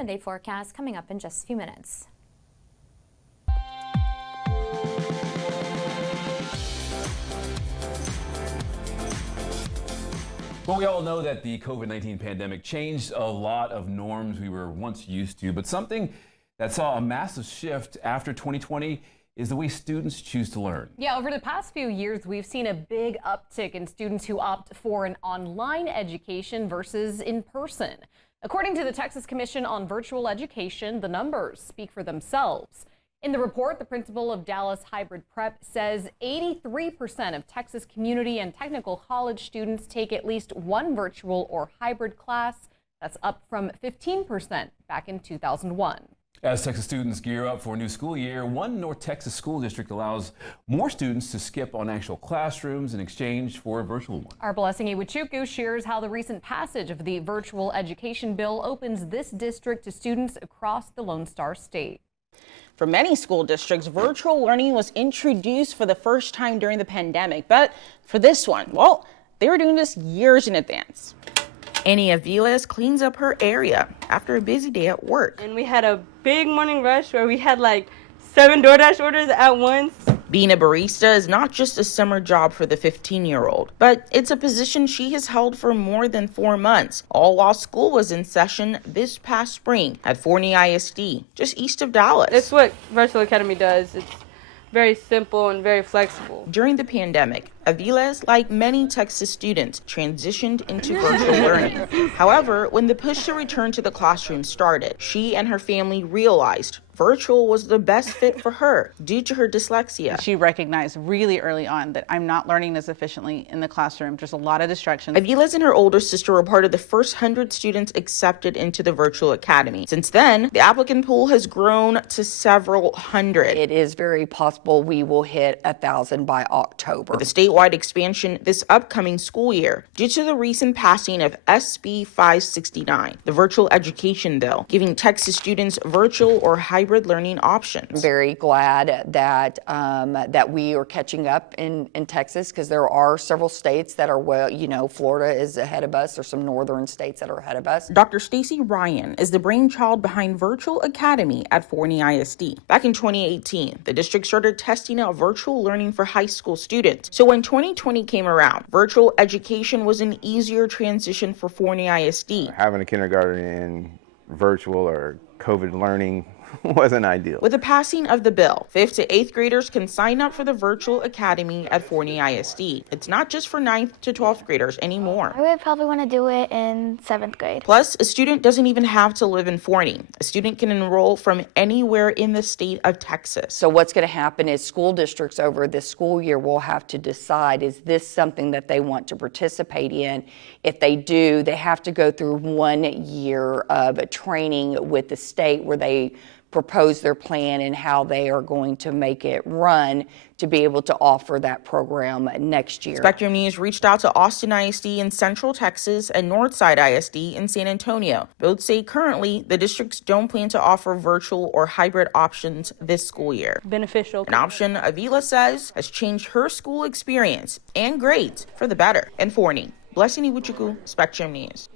7-day forecast coming up in just a few minutes. Well, we all know that the COVID-19 pandemic changed a lot of norms we were once used to, but something that saw a massive shift after 2020 is the way students choose to learn. Yeah, over the past few years, we've seen a big uptick in students who opt for an online education versus in person. According to the Texas Commission on Virtual Education, the numbers speak for themselves. In the report, the principal of Dallas Hybrid Prep says 83% of Texas community and technical college students take at least one virtual or hybrid class. That's up from 15% back in 2001. As Texas students gear up for a new school year, one North Texas school district allows more students to skip on actual classrooms in exchange for a virtual one. Our Blessing Iwuchukwu shares how the recent passage of the virtual education bill opens this district to students across the Lone Star State. For many school districts, virtual learning was introduced for the first time during the pandemic. But for this one, well, they were doing this years in advance. Annie Aviles cleans up her area after a busy day at work. And we had a big morning rush where we had like 7 DoorDash orders at once. Being a barista is not just a summer job for the 15-year-old, but it's a position she has held for more than 4 months, all while school was in session this past spring at Forney ISD, just east of Dallas. It's what Virtual Academy does. It's very simple and very flexible. During the pandemic, Aviles, like many Texas students, transitioned into virtual learning. However, when the push to return to the classroom started, she and her family realized virtual was the best fit for her due to her dyslexia. She recognized really early on that I'm not learning as efficiently in the classroom. There's a lot of distractions. Aviles and her older sister were part of the first 100 students accepted into the virtual academy. Since then, the applicant pool has grown to several hundred. It is very possible we will hit 1,000 by October. With a statewide expansion this upcoming school year, due to the recent passing of SB 569, the virtual education bill, giving Texas students virtual or hybrid learning options. I'm very glad that that we are catching up in Texas, because there are several states that are, well, you know, Florida is ahead of us. There's some northern states that are ahead of us. Dr. Stacy Ryan is the brainchild behind Virtual Academy at Forney ISD. Back in 2018, the district started testing out virtual learning for high school students. So when 2020 came around, virtual education was an easier transition for Forney ISD. Having a kindergarten in virtual or COVID learning wasn't ideal. With the passing of the bill, 5th to 8th graders can sign up for the virtual academy at Forney ISD. It's not just for 9th to 12th graders anymore. I would probably want to do it in 7th grade. Plus, a student doesn't even have to live in Forney. A student can enroll from anywhere in the state of Texas. So what's going to happen is school districts over this school year will have to decide, is this something that they want to participate in? If they do, they have to go through 1 year of training with the state where they propose their plan and how they are going to make it run to be able to offer that program next year. Spectrum News reached out to Austin ISD in Central Texas and Northside ISD in San Antonio. Both say currently the districts don't plan to offer virtual or hybrid options this school year. Beneficial. An option Avila says has changed her school experience and grades for the better. And Forney, Blessing Iwuchukwu, Spectrum News.